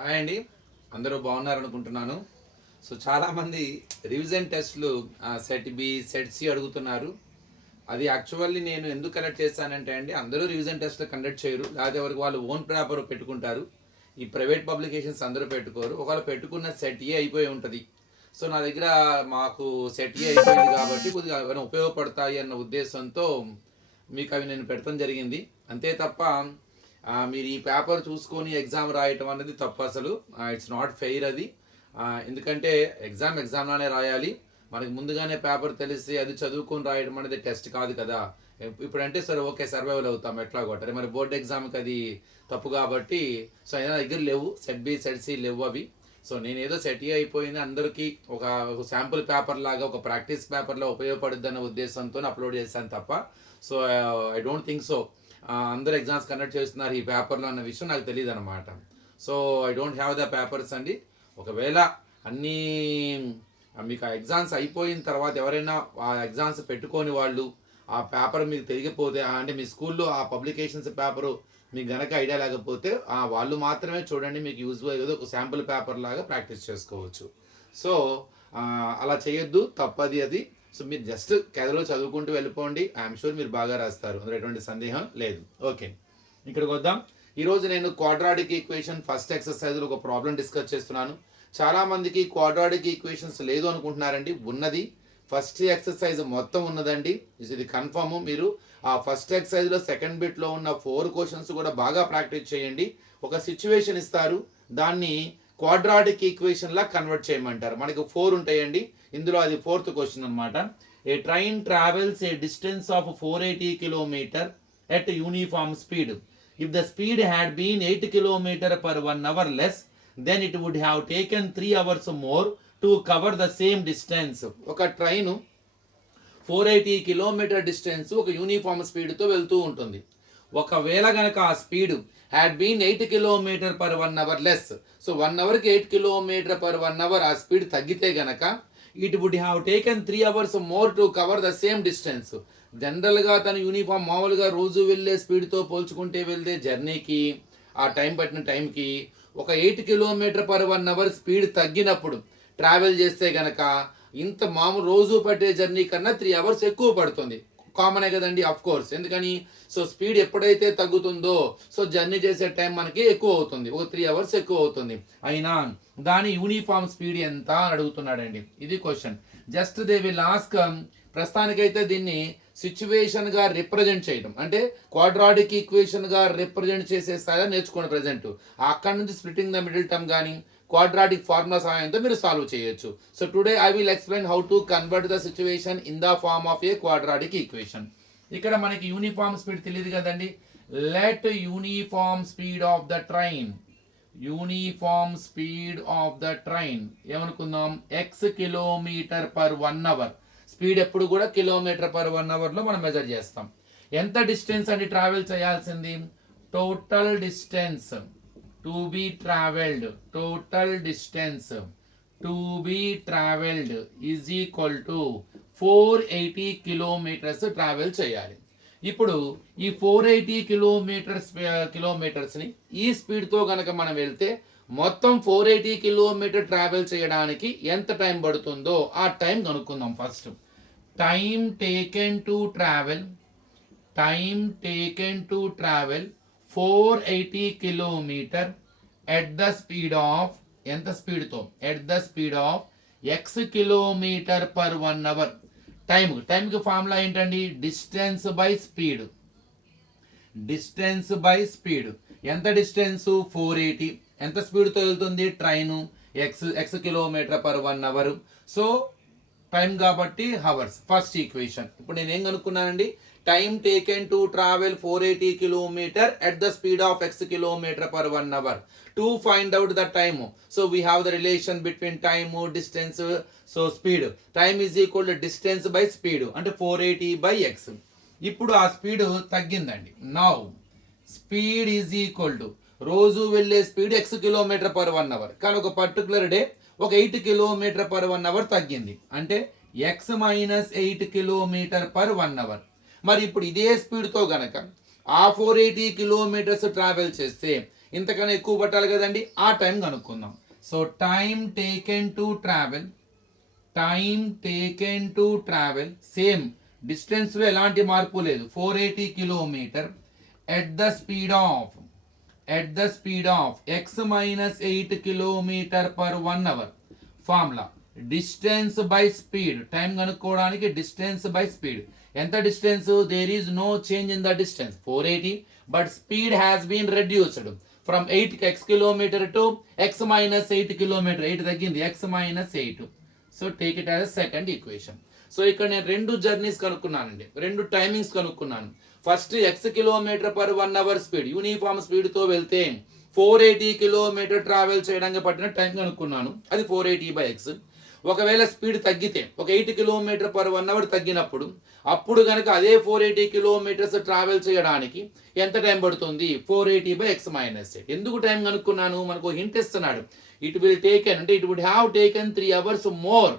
Hi అండి, అందరూ బాగున్నారనుకుంటున్నాను. So చాలామంది రివిజన్ టెస్ట్లు సెట్ బి సెట్ సి అడుగుతున్నారు. అది యాక్చువల్లీ నేను ఎందుకు కనెక్ట్ చేశానంటే అండి, అందరూ రివిజన్ టెస్ట్లు కండక్ట్ చేయరు, లేకపోతే వరకు వాళ్ళు ఓన్ పేపర్ పెట్టుకుంటారు. ఈ ప్రైవేట్ పబ్లికేషన్స్ అందరూ పెట్టుకోరు. ఒకవేళ పెట్టుకున్న సెట్ ఏ అయిపోయి ఉంటుంది. సో నా దగ్గర మాకు సెట్ ఏ అయిపోయింది కాబట్టి కొద్దిగా ఏమైనా ఉపయోగపడతాయి అన్న ఉద్దేశంతో మీకు అవి నేను పెడతాం జరిగింది. అంతే తప్ప మీరు ఈ పేపర్ చూసుకొని ఎగ్జామ్ రాయటం అనేది తప్పు. అసలు ఇట్స్ నాట్ ఫెయిర్ అది. ఎందుకంటే ఎగ్జామ్లానే రాయాలి. మనకి ముందుగానే పేపర్ తెలిసి అది చదువుకొని రాయడం అనేది టెస్ట్ కాదు కదా. ఇప్పుడంటే సరే ఓకే సర్వైవల్ అవుతాం ఎట్లా కొట్టారు, మరి బోర్డ్ ఎగ్జామ్కి అది తప్పు కాబట్టి. సో అయినా దగ్గర లేవు, సెట్ బి సెట్ సి లేవు అవి. సో నేను ఏదో సెట్ ఏ అయిపోయింది, అందరికీ ఒక శాంపుల్ పేపర్ లాగా ఒక ప్రాక్టీస్ పేపర్లో ఉపయోగపడుద్ది అన్న ఉద్దేశంతో అప్లోడ్ చేశాను తప్ప. So I don't think so అందరు ఎగ్జామ్స్ కండక్ట్ చేస్తున్నారు ఈ పేపర్లో అన్న విషయం నాకు తెలియదు అనమాట. So I don't have the papers అండి. ఒకవేళ అన్నీ మీకు ఆ ఎగ్జామ్స్ అయిపోయిన తర్వాత ఎవరైనా ఆ ఎగ్జామ్స్ పెట్టుకొని వాళ్ళు ఆ పేపర్ మీకు తెలియకపోతే, అంటే మీ స్కూల్లో ఆ పబ్లికేషన్స్ పేపరు మీకు గనక ఐడియా లేకపోతే వాళ్ళు మాత్రమే చూడండి, మీకు యూజ్ఫుల్ ఏదో ఒక శాంపుల్ పేపర్ లాగా ప్రాక్టీస్ చేసుకోవచ్చు. సో అలా చేయొద్దు, తప్పది అది. సో మీరు జస్ట్ కథలో చదువుకుంటూ వెళ్ళిపోండి, ఐఎమ్ షూర్ మీరు బాగా రాస్తారు, అందులో ఎటువంటి సందేహం లేదు. ఓకే, ఇక్కడికి వద్దాం. ఈరోజు నేను క్వాడ్రాటిక్ ఈక్వేషన్ ఫస్ట్ ఎక్సర్సైజ్లో ఒక ప్రాబ్లం డిస్కస్ చేస్తున్నాను. చాలామందికి క్వాడ్రాటిక్ ఈక్వేషన్స్ లేదు అనుకుంటున్నారండి, ఉన్నది. ఫస్ట్ ఎక్సర్సైజ్ మొత్తం ఉన్నదండి, ఇది కన్ఫర్మ్. మీరు ఆ ఫస్ట్ ఎక్సర్సైజ్లో సెకండ్ బిట్లో ఉన్న 4 క్వశ్చన్స్ కూడా బాగా ప్రాక్టీస్ చేయండి. ఒక సిచ్యువేషన్ ఇస్తారు, దాన్ని క్వాడ్రాటిక్ ఈక్వేషన్ లా కన్వర్ట్ చేయమంటారు. మనకు 4 ఉంటాయండి, ఇందులో అది 4th క్వశ్చన్ అనమాట. A train travels a distance of 480 kilometre at uniform speed. If the speed had been 8 kilometre per 1 hour less, then it would have taken 3 hours more to cover the same distance. ఒక train 480 kilometre distance ఒక uniform స్పీడ్తో వెళ్తూ ఉంటుంది. ఒకవేళ గనక ఆ speed had been 8 kilometre per 1 hour less, so 1 అవర్కి 8 kilometre per 1 hour ఆ స్పీడ్ తగ్గితే గనక it would have taken 3 hours more to cover the same distance. జనరల్గా తన యూనిఫామ్ మామూలుగా రోజు వెళ్ళే స్పీడ్తో పోల్చుకుంటే వెళ్తే జర్నీకి ఆ టైం పట్టిన టైంకి ఒక 8 కిలోమీటర్ పర్ 1 అవర్ స్పీడ్ తగ్గినప్పుడు ట్రావెల్ చేస్తే గనక ఇంత మామూలు రోజు పట్టే జర్నీ కన్నా 3 అవర్స్ ఎక్కువ పడుతుంది. కామనే కదండి, అఫ్ కోర్స్. ఎందుకని, సో స్పీడ్ ఎప్పుడైతే తగ్గుతుందో సో జర్నీ చేసే టైం మనకి ఎక్కువ అవుతుంది, ఒక 3 అవర్స్ ఎక్కువ అవుతుంది. అయినా దాని యూనిఫామ్ స్పీడ్ ఎంత అని అడుగుతున్నాడండి. ఇది question. Just they will ask. ప్రస్తుతానికైతే దీన్ని సిచ్యువేషన్ గా రిప్రజెంట్ చేయడం, అంటే క్వాడ్రాటిక్ ఈక్వేషన్ గా రిప్రజెంట్ చేసే స్థాయిలో నేర్చుకోండి ప్రజెంట్. అక్కడ నుంచి స్ప్లిట్టింగ్ ద మిడిల్ టర్మ్ కానీ క్వాడ్రాటిక్ ఫార్ములా సహాయంతో మీరు సాల్వ్ చేయొచ్చు. So today I will explain how to convert the situation in the form of a quadratic equation. ఇక్కడ మనకి యూనిఫామ్ స్పీడ్ తెలియదు కదండి. Let uniform speed of the train, uniform speed of the train ఏమనుకుందాం, x kilometre per 1 hour. Speed ఎప్పుడు కూడా kilometre per 1 hour లో మనం measure చేస్తాం. ఎంత డిస్టెన్స్ అని ట్రావెల్ చేయాల్సింది, total distance to be travelled, total distance to be travelled is equal to 480 kilometres travel చేయాలి. ఇప్పుడు ఈ 480 కిలోమీటర్స్ని ఈ స్పీడ్తో కనుక మనం వెళ్తే మొత్తం 480 కిలోమీటర్ ట్రావెల్ చేయడానికి ఎంత టైం పడుతుందో ఆ టైం కనుక్కుందాం. First time taken to travel, time taken to travel 480 kilometre at the speed of, ఎంత స్పీడ్తో, at the speed of x kilometre per 1 hour. టైంకి ఫార్ములా ఏంటండి, distance by speed, distance by speed. ఎంత distance 480, ఎంత స్పీడ్తో వెళ్తుంది train, x kilometre per 1 hour. So time కాబట్టి hours. First equation. ఇప్పుడు నేను ఏం కనుక్కున్నానండి, time taken to travel 480 kilometre at the speed of x kilometre per 1 hour. To find out the time, so we have the relation between time, distance, so speed. Time is equal to distance by speed, అంటే 480 by x. ఇప్పుడు ఆ speed తగ్గిందండి. Now speed is equal to రోజు వెళ్ళే speed x kilometre per 1 hour, కానీ ఒక particular day ఒక 8 kilometre per 1 hour తగ్గింది, అంటే x minus 8 kilometre per 1 hour. మరి ఇప్పుడు ఇదే స్పీడ్తో గనక ఆ 480 కిలోమీటర్స్ ట్రావెల్ చేస్తే ఇంతకన్నా ఎక్కువ పట్టాలి కదండి, ఆ టైం కనుక్కుందాం. So time taken to travel same distance లో ఎలాంటి మార్పు లేదు, 480 kilometre at the speed of x minus 8 kilometre per 1 hour. Formula distance by speed, time కనుక్కోవడానికి డిస్టెన్స్ బై స్పీడ్. ఎంత distance? There is no change in the distance 480, but speed has been reduced from 8 x kilometre to x minus 8 kilometre. 8 తగ్గింది, x minus 8. So take it as second equation. So ఇక్కడ నేను రెండు journeys కనుక్కున్నానండి, రెండు timings కనుక్కున్నాను. First x kilometre per 1 hour speed, uniform speed తో వెళ్తే 480 kilometre travel చేయడానికి పట్టిన టైం కనుక్కున్నాను, అది 480/x. ఒకవేళ స్పీడ్ తగ్గితే ఒక 8 కిలోమీటర్ పర్ 1 అవర్ తగ్గినప్పుడు అప్పుడు కనుక అదే 480 కిలోమీటర్స్ ట్రావెల్ చేయడానికి ఎంత టైం పడుతుంది? 480/x minus 8. ఎందుకు టైం కనుక్కున్నాను? మనకు హింట్ ఇస్తున్నాడు. It would have taken 3 hours more.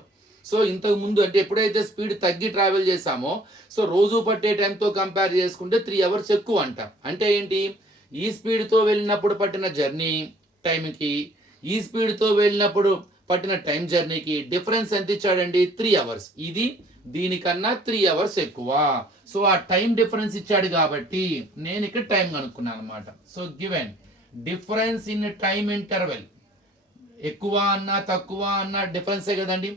So ఇంతకు ముందు అంటే ఎప్పుడైతే స్పీడ్ తగ్గి ట్రావెల్ చేసామో, సో రోజు పట్టే టైంతో కంపేర్ చేసుకుంటే 3 అవర్స్ ఎక్కువ అంట. అంటే ఏంటి? ఈ స్పీడ్తో వెళ్ళినప్పుడు పట్టిన జర్నీ టైంకి ఈ స్పీడ్తో వెళ్ళినప్పుడు పట్టిన టైం జర్నీకి డిఫరెన్స్ ఎంత ఇచ్చాడండి? 3 అవర్స్. ఇది దీనికన్నా 3 అవర్స్ ఎక్కువ. సో ఆ టైం డిఫరెన్స్ ఇచ్చాడు కాబట్టి నేను ఇక్కడ టైం కనుక్కున్నాను అనమాట. So given difference in time interval, ఎక్కువ అన్నా తక్కువ అన్నా డిఫరెన్సే కదండి.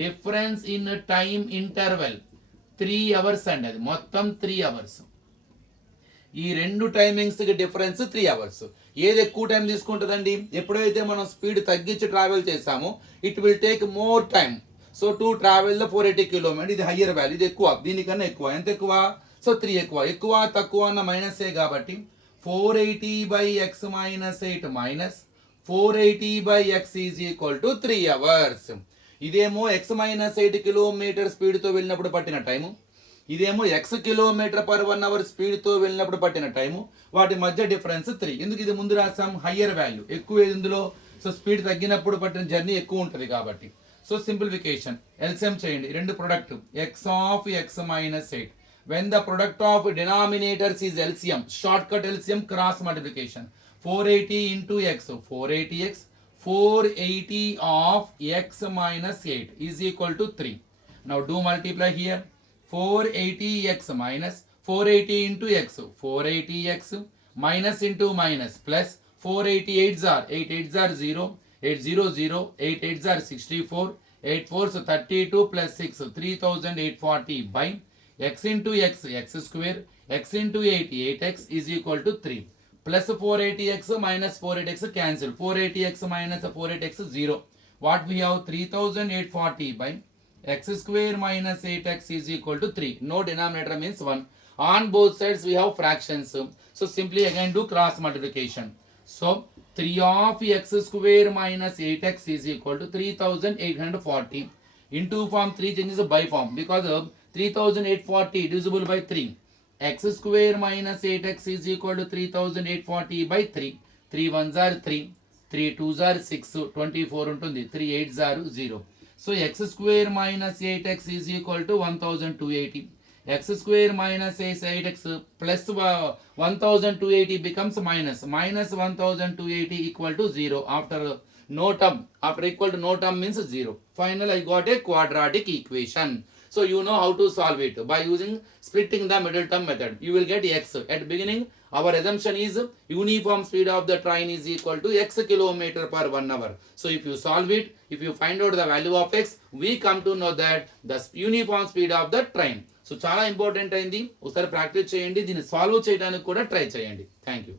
Difference in time interval 3 hours అండి, అది మొత్తం 3 అవర్స్. ఈ రెండు టైమింగ్స్ కి డిఫరెన్స్ 3 అవర్స్. ఏది ఎక్కువ టైం తీసుకుంటుందండి? ఎప్పుడైతే మనం స్పీడ్ తగ్గించి ట్రావెల్ చేసామో it will take more time. So to travel the 480 kilometre, ఇది హయ్యర్ వాల్యూ, ఇది ఎక్కువ, దీనికన్నా ఎక్కువ. ఎంత ఎక్కువ? సో 3 ఎక్కువ. ఎక్కువ తక్కువ అన్న మైనస్ ఏ కాబట్టి 480/x minus 8 minus 480/x is equal to 3 hours. ఇదేమో x minus 8 కిలోమీటర్ స్పీడ్తో వెళ్ళినప్పుడు పట్టిన టైము, ఇదేమో x కిలోమీటర్ పర్ 1 అవర్ స్పీడ్తో వెళ్ళినప్పుడు పట్టిన టైము. వాటి మధ్య డిఫరెన్స్ 3. ఎందుకు ఇది ముందు రాసాం? హయ్యర్ వాల్యూ ఎక్కువ ఇందులో. సో స్పీడ్ తగ్గినప్పుడు పట్టిన జర్నీ ఎక్కువ ఉంటుంది కాబట్టి. సో సింప్లిఫికేషన్, ఎల్సిఎం చేయండి. రెండు product x of x minus 8. When the product of denominators is LCM, shortcut LCM cross multiplication. 480 into x, 480x, 480 of x minus 8 is equal to 3. Now do multiply here. 480x minus 480 into x, 480x minus into minus plus 488s are 8 are 0, 8 0 0, 8 8s are 64, 8 4s 32 plus 6 3840 by x into x, x square, x into 8, 8x is equal to 3. Plus 480x minus 480x cancel. 480x minus 480x 0. What we have? 3840 by x square minus 8x is equal to 3. No denominator means 1. On both sides we have fractions. So simply again do cross multiplication. So 3 of x square minus 8x is equal to 3840. Into form 3 changes by form because of 3840 divisible by 3. X square minus 8x is equal to 3840 by 3. 3 1s are 3, 3 2s are 6, 24 ఉంటుంది, 3 8s are 0. So x square minus 8x is equal to 1280. X square minus 8x plus 1280 becomes minus 1280 equal to 0. After no term, after equal to no term means 0. Finally I got a quadratic equation. So you know how to solve it by using splitting the middle term method. You will get x. At beginning our assumption is uniform speed of the train is equal to x kilometer per 1 hour. So if you solve it, if you find out the value of x, we come to know that the uniform speed of the train. So చాలా important అయింది, ఒకసారి practice చేయండి, దీన్ని solve చేయడానికి కూడా try చేయండి. Thank you.